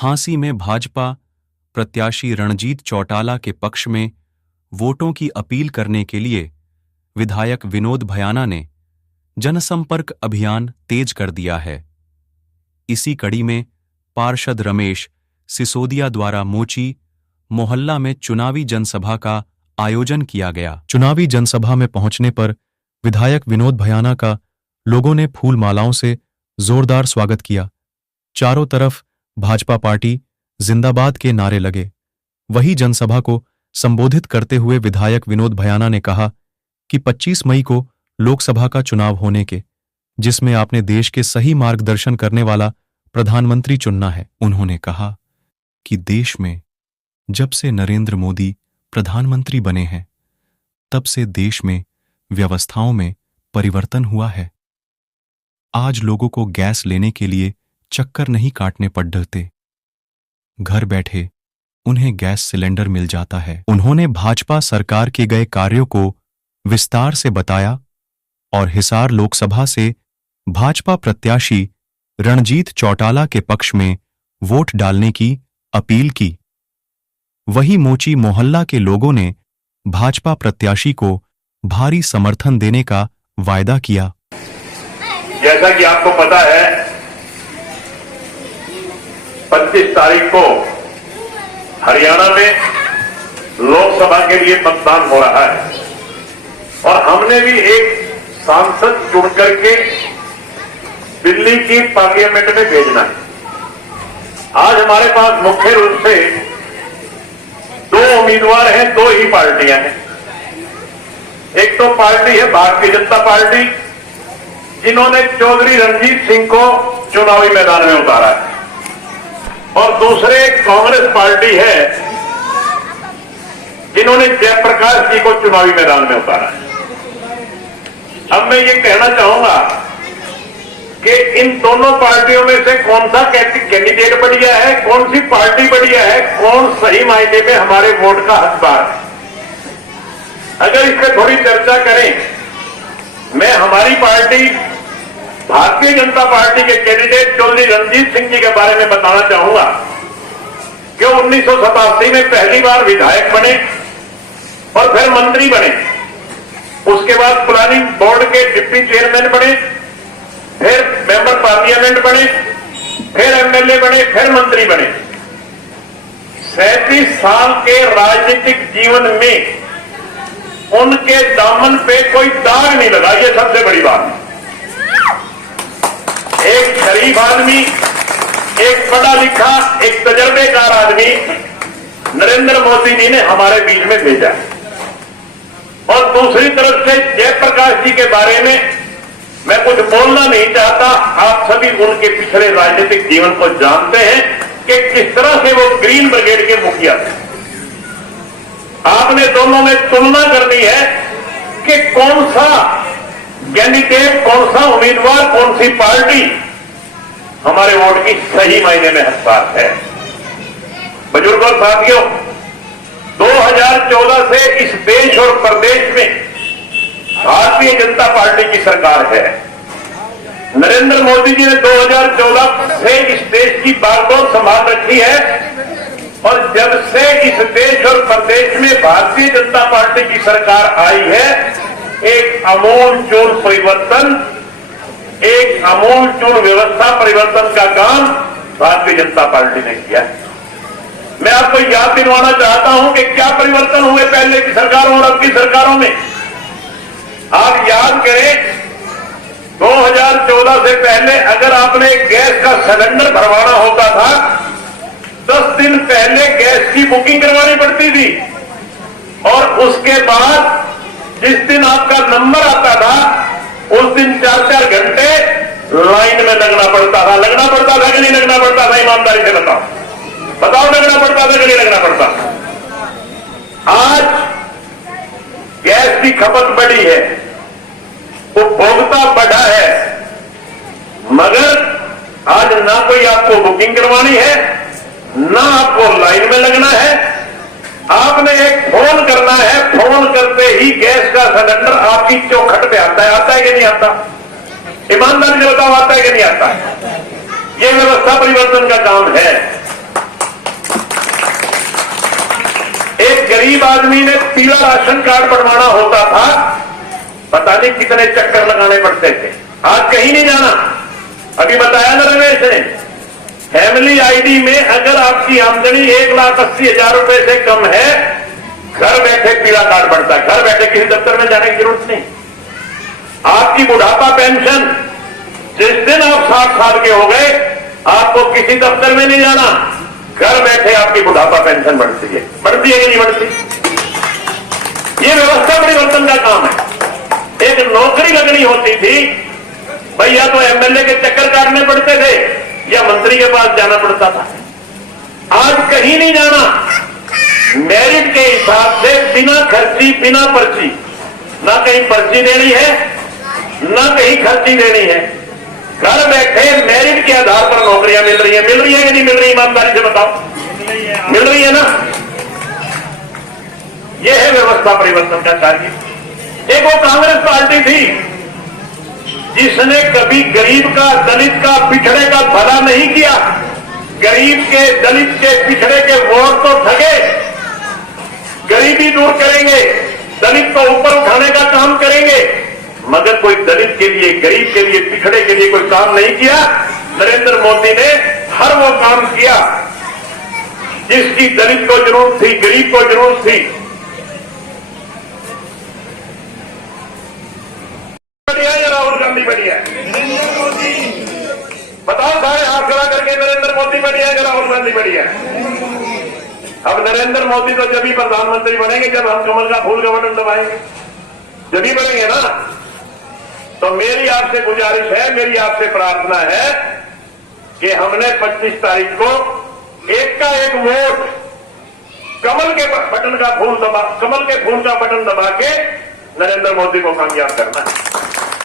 हांसी में भाजपा प्रत्याशी रणजीत चौटाला के पक्ष में वोटों की अपील करने के लिए विधायक विनोद भयाना ने जनसंपर्क अभियान तेज कर दिया है। इसी कड़ी में पार्षद रमेश सिसोदिया द्वारा मोची मोहल्ला में चुनावी जनसभा का आयोजन किया गया। चुनावी जनसभा में पहुंचने पर विधायक विनोद भयाना का लोगों ने फूल मालाओं से जोरदार स्वागत किया। चारों तरफ भाजपा पार्टी जिंदाबाद के नारे लगे। वही जनसभा को संबोधित करते हुए विधायक विनोद भयाना ने कहा कि 25 मई को लोकसभा का चुनाव होने के, जिसमें आपने देश के सही मार्गदर्शन करने वाला प्रधानमंत्री चुनना है। उन्होंने कहा कि देश में जब से नरेंद्र मोदी प्रधानमंत्री बने हैं, तब से देश में व्यवस्थाओं में परिवर्तन हुआ है। आज लोगों को गैस लेने के लिए चक्कर नहीं काटने पड़ते, घर बैठे उन्हें गैस सिलेंडर मिल जाता है। उन्होंने भाजपा सरकार के गए कार्यों को विस्तार से बताया और हिसार लोकसभा से भाजपा प्रत्याशी रणजीत चौटाला के पक्ष में वोट डालने की अपील की। वहीं मोची मोहल्ला के लोगों ने भाजपा प्रत्याशी को भारी समर्थन देने का वायदा किया। जैसा कि आपको पता है, 25 तारीख को हरियाणा में लोकसभा के लिए मतदान हो रहा है और हमने भी एक सांसद चुन करके दिल्ली की पार्लियामेंट में भेजना है। आज हमारे पास मुख्य रूप से दो उम्मीदवार हैं, दो ही पार्टियां हैं। एक तो पार्टी है भारतीय जनता पार्टी, जिन्होंने चौधरी रणजीत सिंह को चुनावी मैदान में उतारा है, और दूसरे कांग्रेस पार्टी है, जिन्होंने जयप्रकाश जी को चुनावी मैदान में उतारा है। अब मैं ये कहना चाहूंगा कि इन दोनों पार्टियों में से कौन सा कैंडिडेट बढ़िया है, कौन सी पार्टी बढ़िया है, कौन सही मायने में हमारे वोट का हकदार है, अगर इस पर थोड़ी चर्चा करें। मैं हमारी पार्टी भारतीय जनता पार्टी के कैंडिडेट चौधरी रणजीत सिंह जी के बारे में बताना चाहूंगा कि 1987 में पहली बार विधायक बने और फिर मंत्री बने। उसके बाद प्लानिंग बोर्ड के डिप्टी चेयरमैन बने, फिर मेंबर पार्लियामेंट बने, फिर एमएलए बने, फिर मंत्री बने। 37 साल के राजनीतिक जीवन में उनके दामन पे कोई दाग नहीं लगा, ये सबसे बड़ी बात है। एक गरीब आदमी, एक पढ़ा लिखा, एक तजर्बेकार आदमी नरेंद्र मोदी जी ने हमारे बीच में भेजा। और दूसरी तरफ से जयप्रकाश जी के बारे में मैं कुछ बोलना नहीं चाहता। आप सभी उनके पिछले राजनीतिक जीवन को जानते हैं कि किस तरह से वो ग्रीन ब्रिगेड के मुखिया थे। आपने दोनों में तुलना करनी है कि कौन सा कैंडिडेट, कौन सा उम्मीदवार, कौन सी पार्टी हमारे वोट की सही मायने में हकदार है। बुजुर्गों साथियों, 2014 से इस देश और प्रदेश में भारतीय जनता पार्टी की सरकार है। नरेंद्र मोदी जी ने 2014 से इस देश की बागडोर संभाल रखी है और जब से इस देश और प्रदेश में भारतीय जनता पार्टी की सरकार आई है, एक आमूलचूल परिवर्तन, एक आमूलचूल व्यवस्था परिवर्तन का काम भारतीय जनता पार्टी ने किया। मैं आपको याद दिलवाना चाहता हूं कि क्या परिवर्तन हुए पहले की सरकारों और अब की सरकारों में। आप याद करें, 2014 से पहले अगर आपने गैस का सिलेंडर भरवाना होता था, 10 दिन पहले गैस की बुकिंग करवानी पड़ती थी और उसके बाद जिस दिन आपका नंबर आता था उस दिन 4-4 घंटे लाइन में लगना पड़ता था। लगना पड़ता था कि नहीं लगना पड़ता था? ईमानदारी से बताओ, बताओ लगना पड़ता था कि नहीं लगना पड़ता? आज गैस की खपत बढ़ी है, उपभोक्ता बढ़ा है, मगर आज ना कोई आपको बुकिंग करवानी है, ना आपको लाइन में लगना है। आपने एक फोन करना है, फोन करते ही गैस का सिलेंडर आपकी चौखट पे आता है। आता है कि नहीं आता? ईमानदारी से बताओ, आता है कि नहीं आता? ये व्यवस्था परिवर्तन का काम है। आदमी ने पीला राशन कार्ड बनवाना होता था, पता नहीं कितने चक्कर लगाने पड़ते थे। आज कहीं नहीं जाना। अभी बताया ना रमेश ने, फैमिली आईडी में अगर आपकी आमदनी 1,80,000 रुपए से कम है, घर बैठे पीला कार्ड बनता है। घर बैठे किसी दफ्तर में जाने की जरूरत नहीं। आपकी बुढ़ापा पेंशन, जिस दिन आप 60 साल के हो गए, आपको किसी दफ्तर में नहीं जाना, घर बैठे आपकी बुढ़ापा पेंशन बढ़ती है कि नहीं बढ़ती? ये व्यवस्था परिवर्तन का काम है। एक नौकरी लगनी होती थी, भैया तो एमएलए के चक्कर काटने पड़ते थे या मंत्री के पास जाना पड़ता था। आज कहीं नहीं जाना, मेरिट के हिसाब से बिना खर्ची बिना पर्ची, ना कहीं पर्ची देनी है ना कहीं खर्ची देनी है। घर बैठे मेरिट के आधार पर नौकरियां मिल रही है कि नहीं मिल रही? ईमानदारी से बताओ, मिल रही है ना? यह है व्यवस्था परिवर्तन का कार्य। एक वो कांग्रेस पार्टी थी जिसने कभी गरीब का, दलित का, पिछड़े का भला नहीं किया। गरीब के, दलित के, पिछड़े के वोट तो ठगे, गरीबी दूर करेंगे, दलित को ऊपर उठाने का काम करेंगे, मगर कोई दलित के लिए, गरीब के लिए, पिछड़े के लिए कोई काम नहीं किया। नरेंद्र मोदी ने हर वो काम किया जिसकी दलित को जरूरत थी, गरीब को जरूरत थी। बढ़िया या राहुल गांधी बढ़िया? बताओ सारे हाथ खड़ा करके, नरेंद्र मोदी बढ़िया या राहुल गांधी बढ़िया? अब नरेंद्र मोदी तो जब ही प्रधानमंत्री बनेंगे जब हम कमल का फूल का बटन दबाएंगे, जब ही बनेंगे ना। तो मेरी आपसे गुजारिश है, मेरी आपसे प्रार्थना है कि हमने 25 तारीख को एक का एक वोट कमल के बटन का फूल दबा, कमल के फूल का बटन दबा के नरेंद्र मोदी को कामयाब करना है।